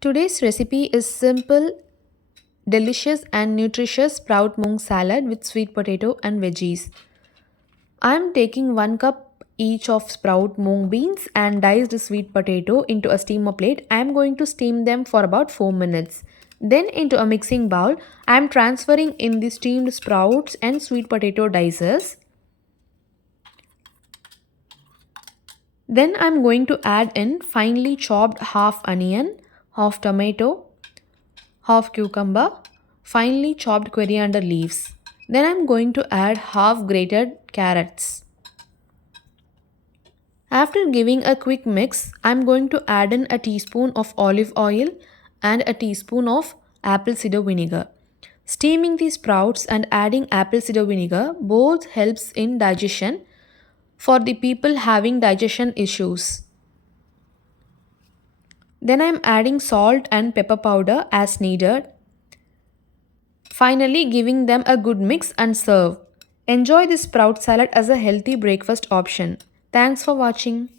Today's recipe is simple, delicious and nutritious sprout moong salad with sweet potato and veggies. I am taking 1 cup each of sprout moong beans and diced sweet potato into a steamer plate. I am going to steam them for about 4 minutes. Then into a mixing bowl, I am transferring in the steamed sprouts and sweet potato dices. Then I am going to add in finely chopped half onion, half tomato, half cucumber, finely chopped coriander leaves. Then I'm going to add half grated carrots. After giving a quick mix, I'm going to add in a teaspoon of olive oil and a teaspoon of apple cider vinegar. Steaming the sprouts and adding apple cider vinegar both helps in digestion for the people having digestion issues. Then I'm adding salt and pepper powder as needed. Finally, giving them a good mix and serve. Enjoy this sprout salad as a healthy breakfast option. Thanks for watching.